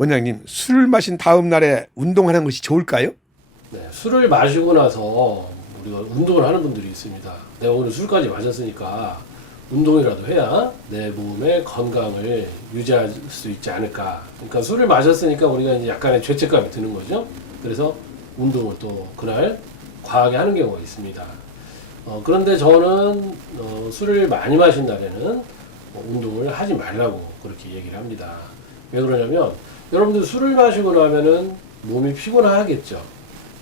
원장님, 술을 마신 다음 날에 운동하는 것이 좋을까요? 네, 술을 마시고 나서 우리가 운동을 하는 분들이 있습니다. 내가 오늘 술까지 마셨으니까 운동이라도 해야 내 몸의 건강을 유지할 수 있지 않을까. 그러니까 술을 마셨으니까 우리가 이제 약간의 죄책감이 드는 거죠. 그래서 운동을 또 그날 과하게 하는 경우가 있습니다. 그런데 저는 술을 많이 마신 날에는 운동을 하지 말라고 그렇게 얘기를 합니다. 왜 그러냐면 여러분들 술을 마시고 나면은 몸이 피곤하겠죠.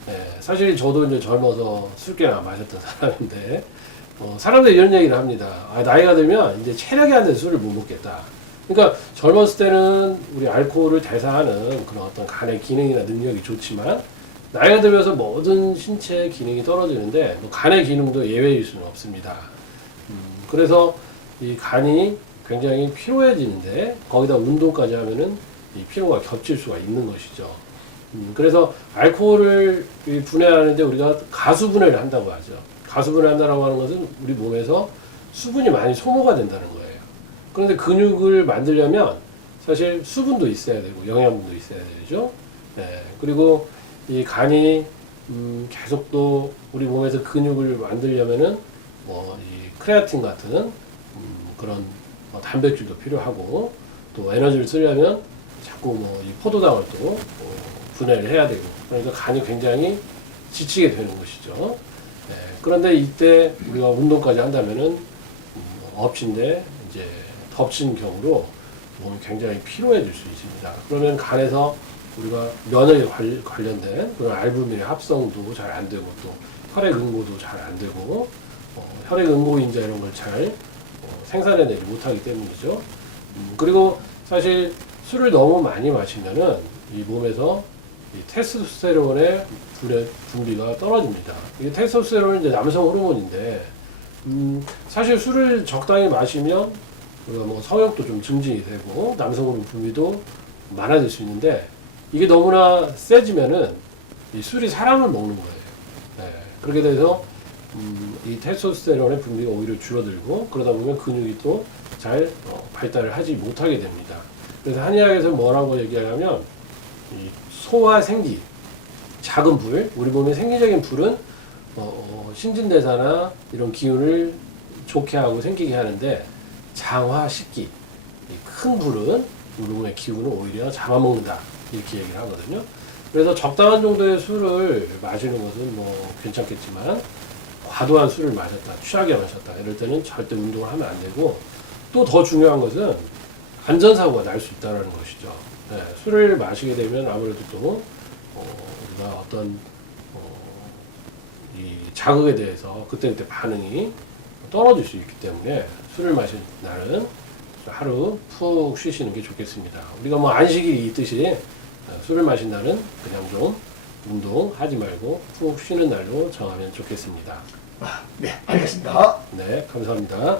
네, 사실 저도 이제 젊어서 술 꽤나 마셨던 사람인데 사람들이 이런 얘기를 합니다. 나이가 들면 이제 체력이 안 돼서 술을 못 먹겠다. 그러니까 젊었을 때는 우리 알코올을 대사하는 그런 어떤 간의 기능이나 능력이 좋지만 나이가 들면서 모든 신체 기능이 떨어지는데 간의 기능도 예외일 수는 없습니다. 그래서 이 간이 굉장히 피로해지는데 거기다 운동까지 하면은 이 피로가 겹칠 수가 있는 것이죠. 그래서 알코올을 분해하는데 우리가 가수분해를 한다고 하죠. 가수분해 한다고 하는 것은 우리 몸에서 수분이 많이 소모가 된다는 거예요. 그런데 근육을 만들려면 사실 수분도 있어야 되고 영양분도 있어야 되죠. 네. 그리고 이 간이 계속 또 우리 몸에서 근육을 만들려면은 이 크레아틴 같은 그런 단백질도 필요하고 또 에너지를 쓰려면 자꾸 이 포도당을 또 분해를 해야 되고 그러니까 간이 굉장히 지치게 되는 것이죠. 네. 그런데 이때 우리가 운동까지 한다면은 엎친데 이제 덮친 경우로 몸이 굉장히 피로해질 수 있습니다. 그러면 간에서 우리가 면역에 관련된 그런 알부민의 합성도 잘 안 되고 또 혈액 응고도 잘 안 되고 혈액 응고인자 이런 걸 잘 생산해내지 못하기 때문이죠. 그리고 사실 술을 너무 많이 마시면은 이 몸에서 이 테스토스테론의 분비가 떨어집니다. 이게 테스토스테론은 이제 남성 호르몬인데 사실 술을 적당히 마시면 우리가 성욕도 좀 증진이 되고 남성 호르몬 분비도 많아질 수 있는데 이게 너무나 세지면은 이 술이 사람을 먹는 거예요. 네. 그렇게 돼서 이 테스토스테론의 분비가 오히려 줄어들고 그러다 보면 근육이 또 잘 발달을 하지 못하게 됩니다. 그래서 한의학에서 뭐라고 얘기하냐면 이 소화 생기, 작은 불, 우리 몸의 생리적인 불은 신진대사나 이런 기운을 좋게 하고 생기게 하는데 장화, 식기, 이 큰 불은 우리 몸의 기운을 오히려 잡아먹는다 이렇게 얘기를 하거든요. 그래서 적당한 정도의 술을 마시는 것은 괜찮겠지만 과도한 술을 마셨다, 취하게 마셨다 이럴 때는 절대 운동을 하면 안 되고 또 더 중요한 것은 안전사고가 날 수 있다는 것이죠. 네, 술을 마시게 되면 아무래도 또 우리가 어떤 이 자극에 대해서 그때그때 반응이 떨어질 수 있기 때문에 술을 마신 날은 하루 푹 쉬시는 게 좋겠습니다. 우리가 안식일이 있듯이 술을 마신 날은 그냥 좀 운동하지 말고 푹 쉬는 날로 정하면 좋겠습니다. 네, 알겠습니다. 네, 감사합니다.